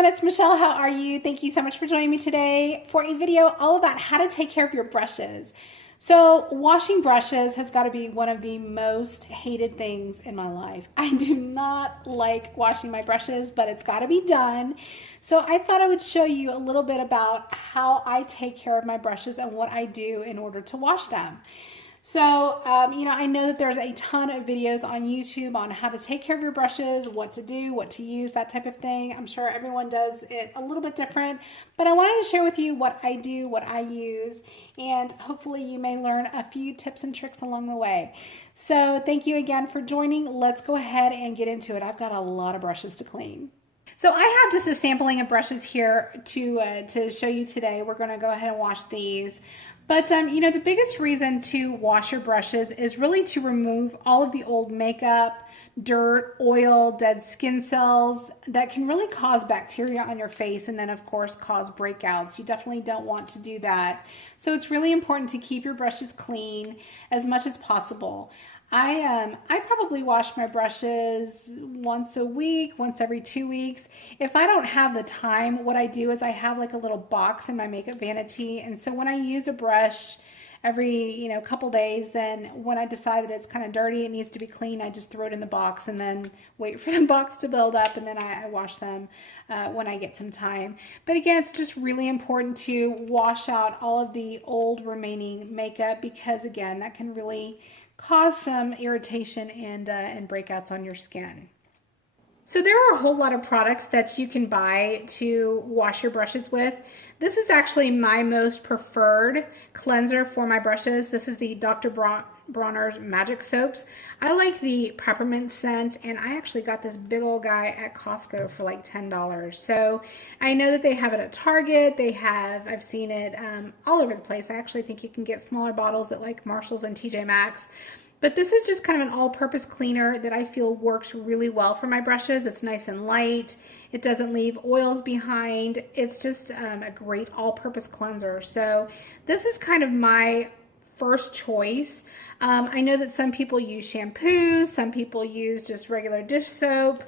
everyone, it's Michelle. How are you? Thank you so much for joining me today for a video all about how to take care of your brushes. So washing brushes has got to be one of the most hated things in my life. I do not like washing my brushes, but it's got to be done. So I thought I would show you a little bit about how I take care of my brushes and what I do in order to wash them. So, I know that there's a ton of videos on YouTube on how to take care of your brushes, what to do, what to use, that type of thing. I'm sure everyone does it a little bit different, but I wanted to share with you what I do, what I use, and hopefully you may learn a few tips and tricks along the way. So thank you again for joining. Let's go ahead and get into it. I've got a lot of brushes to clean. So I have just a sampling of brushes here to show you today. We're going to go ahead and wash these. But, the biggest reason to wash your brushes is really to remove all of the old makeup, dirt, oil, dead skin cells that can really cause bacteria on your face and then, of course, cause breakouts. You definitely don't want to do that. So it's really important to keep your brushes clean as much as possible. I probably wash my brushes once a week, once every 2 weeks. If I don't have the time, what I do is I have like a little box in my makeup vanity. And so when I use a brush every, couple days, then when I decide that it's kind of dirty, it needs to be clean, I just throw it in the box and then wait for the box to build up, and then I wash them when I get some time. But again, it's just really important to wash out all of the old remaining makeup because, again, that can really cause some irritation and breakouts on your skin. So there are a whole lot of products that you can buy to wash your brushes with. This is actually my most preferred cleanser for my brushes. This is the Dr. Bronner's Magic Soaps. I like the peppermint scent, and I actually got this big old guy at Costco for like $10. So I know that they have it at Target. I've seen it all over the place. I actually think you can get smaller bottles at like Marshall's and TJ Maxx. But this is just kind of an all-purpose cleaner that I feel works really well for my brushes. It's nice and light. It doesn't leave oils behind. It's just a great all-purpose cleanser. So this is kind of my first choice. I know that some people use shampoos. Some people use just regular dish soap.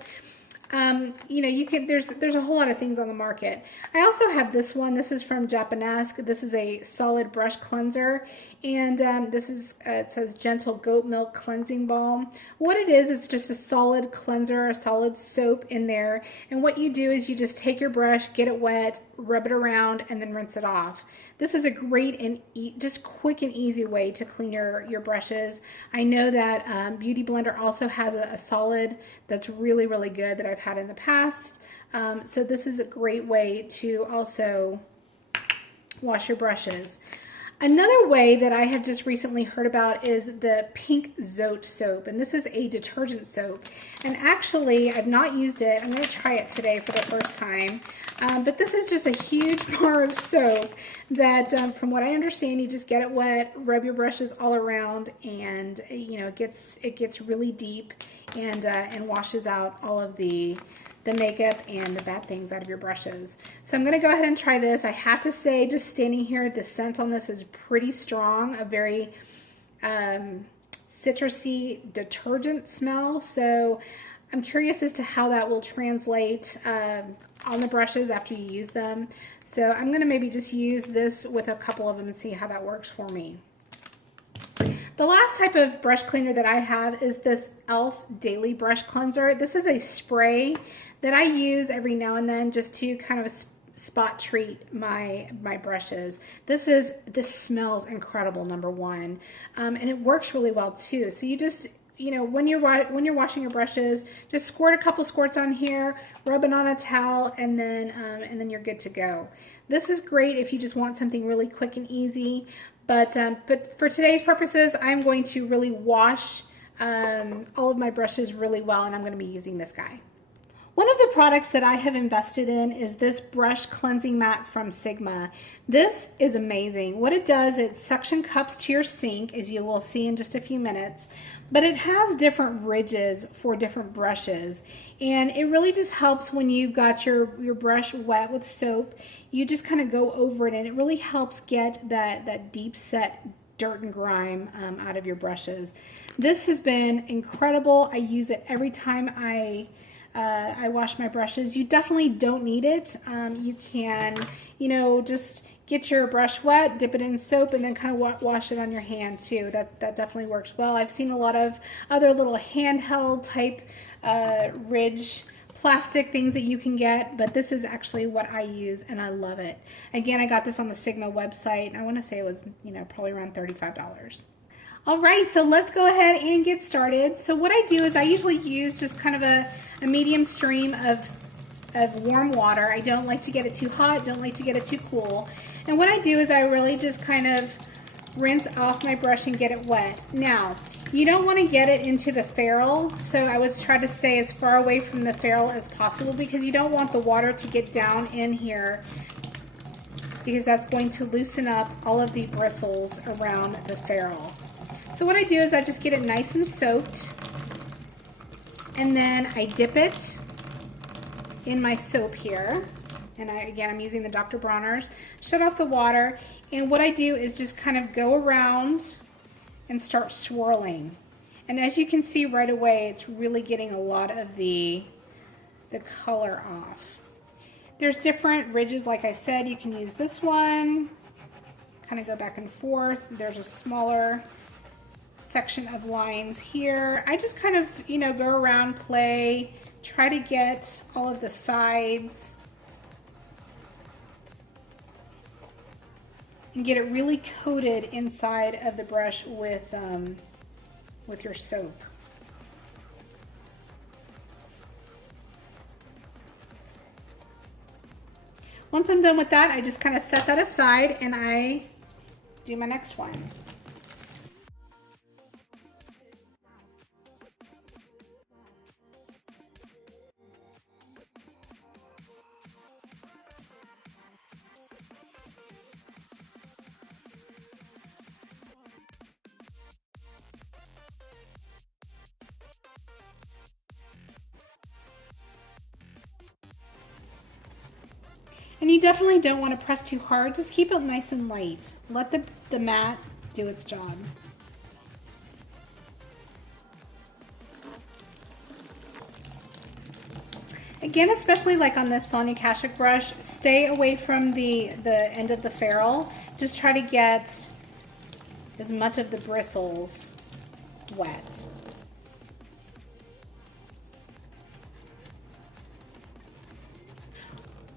There's a whole lot of things on the market. I also have this one. This is from Japanesque. This is a solid brush cleanser, and it says Gentle Goat Milk Cleansing Balm. What it is, it's just a solid cleanser, a solid soap in there, and what you do is you just take your brush, get it wet, rub it around, and then rinse it off. This is a great and just quick and easy way to clean your brushes. I know that Beauty Blender also has a solid that's really, really good that I've had in the past. So this is a great way to also wash your brushes. Another way that I have just recently heard about is the Pink Zote soap, and this is a detergent soap. And actually, I've not used it. I'm going to try it today for the first time. But this is just a huge bar of soap that, from what I understand, you just get it wet, rub your brushes all around, and it gets really deep and washes out all of the makeup and the bad things out of your brushes. So I'm going to go ahead and try this. I have to say, just standing here, the scent on this is pretty strong, a very citrusy detergent smell. So I'm curious as to how that will translate on the brushes after you use them. So I'm going to maybe just use this with a couple of them and see how that works for me. The last type of brush cleaner that I have is this e.l.f. Daily Brush Cleanser. This is a spray that I use every now and then just to kind of spot treat my brushes. This smells incredible, number one, and it works really well too. So you just when you're washing your brushes, just squirt a couple squirts on here, rub it on a towel, and then you're good to go. This is great if you just want something really quick and easy. But for today's purposes, I'm going to really wash all of my brushes really well, and I'm going to be using this guy. One of the products that I have invested in is this brush cleansing mat from Sigma. This is amazing. What it does, it suction cups to your sink, as you will see in just a few minutes, but it has different ridges for different brushes, and it really just helps when you got your brush wet with soap. You just kind of go over it, and it really helps get that deep set dirt and grime out of your brushes. This has been incredible. I use it every time I I wash my brushes. You definitely don't need it. You can, you know, just get your brush wet, dip it in soap, and then kind of wash it on your hand too. That definitely works well. I've seen a lot of other little handheld type ridge plastic things that you can get, but this is actually what I use and I love it. Again, I got this on the Sigma website, and I want to say it was, you know, probably around $35. All right, so let's go ahead and get started. So what I do is I usually use just kind of a medium stream of warm water. I don't like to get it too hot, don't like to get it too cool. And what I do is I really just kind of rinse off my brush and get it wet. Now, you don't want to get it into the ferrule, so I would try to stay as far away from the ferrule as possible, because you don't want the water to get down in here, because that's going to loosen up all of the bristles around the ferrule. So what I do is I just get it nice and soaked, and then I dip it in my soap here. And again, I'm using the Dr. Bronner's. Shut off the water, and what I do is just kind of go around and start swirling. And as you can see right away, it's really getting a lot of the color off. There's different ridges, like I said. You can use this one, kind of go back and forth. There's a smaller section of lines here. I just kind of, you know, go around, play, try to get all of the sides and get it really coated inside of the brush with your soap. Once I'm done with that, I just kind of set that aside and I do my next one. And you definitely don't want to press too hard. Just keep it nice and light. Let the mat do its job. Again, especially like on this Sonia Kashuk brush, stay away from the end of the ferrule. Just try to get as much of the bristles wet.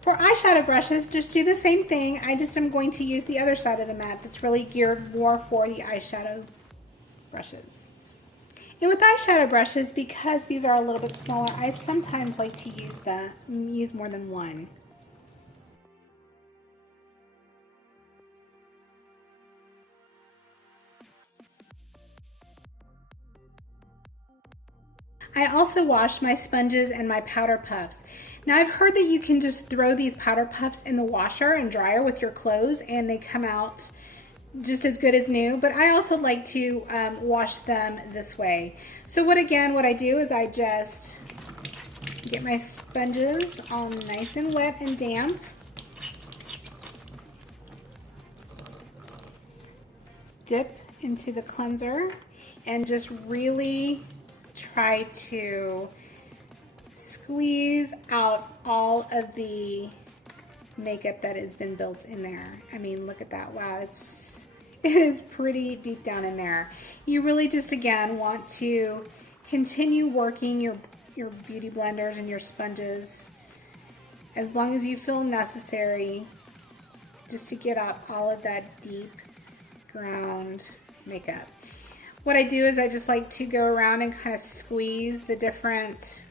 For eyeshadow brushes, just do the same thing. I just am going to use the other side of the mat that's really geared more for the eyeshadow brushes. And with eyeshadow brushes, because these are a little bit smaller, I sometimes like to use more than one. I also wash my sponges and my powder puffs. Now I've heard that you can just throw these powder puffs in the washer and dryer with your clothes and they come out just as good as new, but I also like to wash them this way. So what I do is I just get my sponges all nice and wet and damp. Dip into the cleanser and just really try to squeeze out all of the makeup that has been built in there. I mean, look at that. Wow, it is pretty deep down in there. You really just, again, want to continue working your beauty blenders and your sponges as long as you feel necessary, just to get out all of that deep ground makeup. What I do is I just like to go around and kind of squeeze the different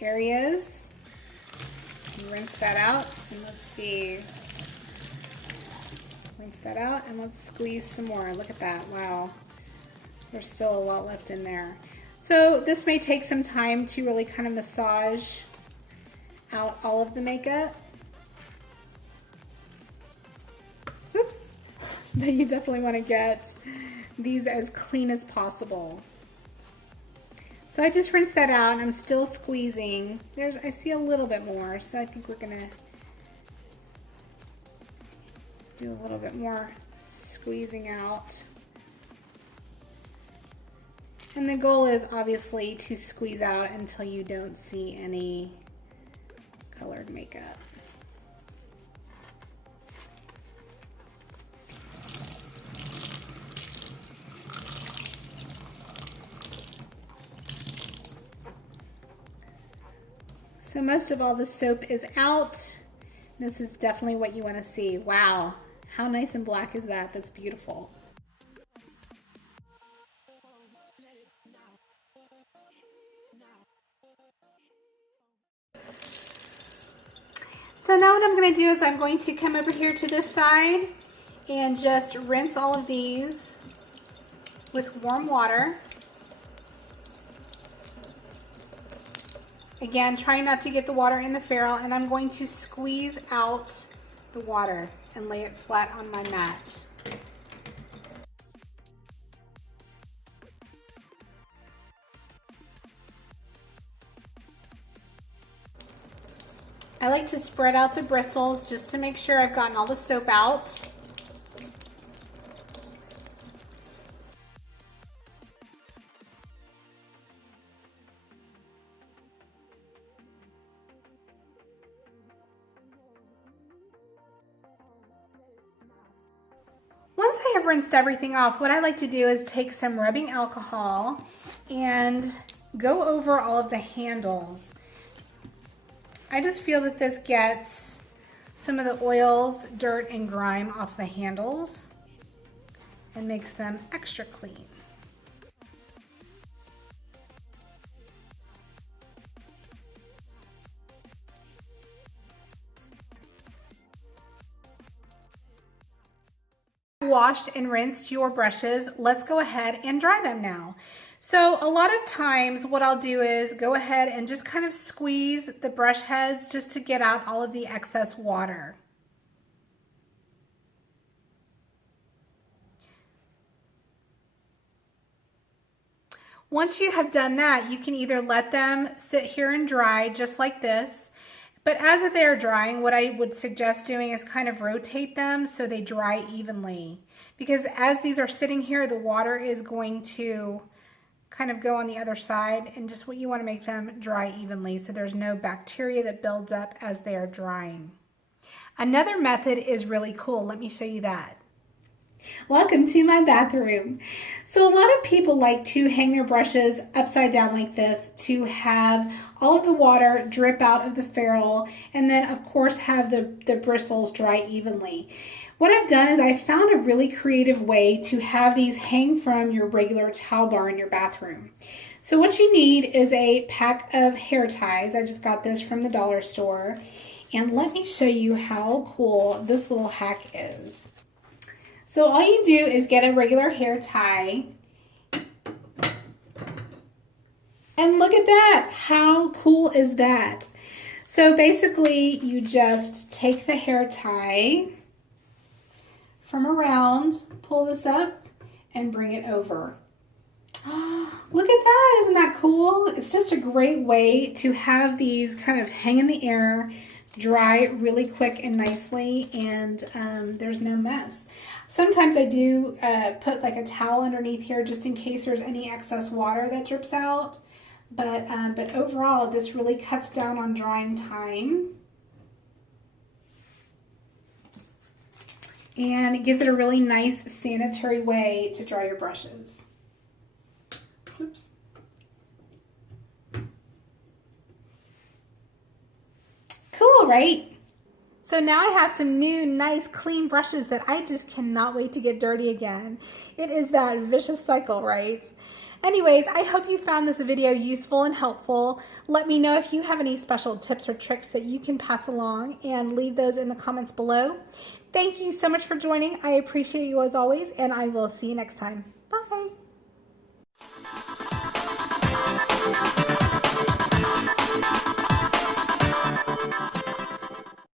areas. Rinse that out, and let's see. Rinse that out, and let's squeeze some more. Look at that, wow. There's still a lot left in there. So this may take some time to really kind of massage out all of the makeup. Oops. But you definitely want to get these as clean as possible. So I just rinsed that out, and I'm still squeezing. I see a little bit more, so I think we're gonna do a little bit more squeezing out. And the goal is obviously to squeeze out until you don't see any colored makeup. So most of all the soap is out. This is definitely what you want to see. Wow, how nice and black is that? That's beautiful. So now what I'm going to do is I'm going to come over here to this side and just rinse all of these with warm water. Again, trying not to get the water in the ferrule, and I'm going to squeeze out the water and lay it flat on my mat. I like to spread out the bristles just to make sure I've gotten all the soap out. Once I have rinsed everything off, what I like to do is take some rubbing alcohol and go over all of the handles. I just feel that this gets some of the oils, dirt, and grime off the handles and makes them extra clean. Washed and rinsed your brushes, let's go ahead and dry them now. So a lot of times what I'll do is go ahead and just kind of squeeze the brush heads just to get out all of the excess water. Once you have done that, you can either let them sit here and dry just like this, but as they're drying, what I would suggest doing is kind of rotate them so they dry evenly. Because as these are sitting here, the water is going to kind of go on the other side, and just what you want to make them dry evenly so there's no bacteria that builds up as they are drying. Another method is really cool. Let me show you that. Welcome to my bathroom. So a lot of people like to hang their brushes upside down like this to have all of the water drip out of the ferrule, and then of course have the bristles dry evenly. What I've done is I found a really creative way to have these hang from your regular towel bar in your bathroom. So what you need is a pack of hair ties. I just got this from the dollar store. And let me show you how cool this little hack is. So all you do is get a regular hair tie. And look at that. How cool is that? So basically you just take the hair tie from around, pull this up, and bring it over. Oh, look at that, isn't that cool? It's just a great way to have these kind of hang in the air, dry really quick and nicely, and there's no mess. Sometimes I do put like a towel underneath here just in case there's any excess water that drips out, but overall this really cuts down on drying time. And it gives it a really nice sanitary way to dry your brushes. Oops. Cool, right? So now I have some new, nice, clean brushes that I just cannot wait to get dirty again. It is that vicious cycle, right? Anyways, I hope you found this video useful and helpful. Let me know if you have any special tips or tricks that you can pass along, and leave those in the comments below. Thank you so much for joining. I appreciate you as always, and I will see you next time.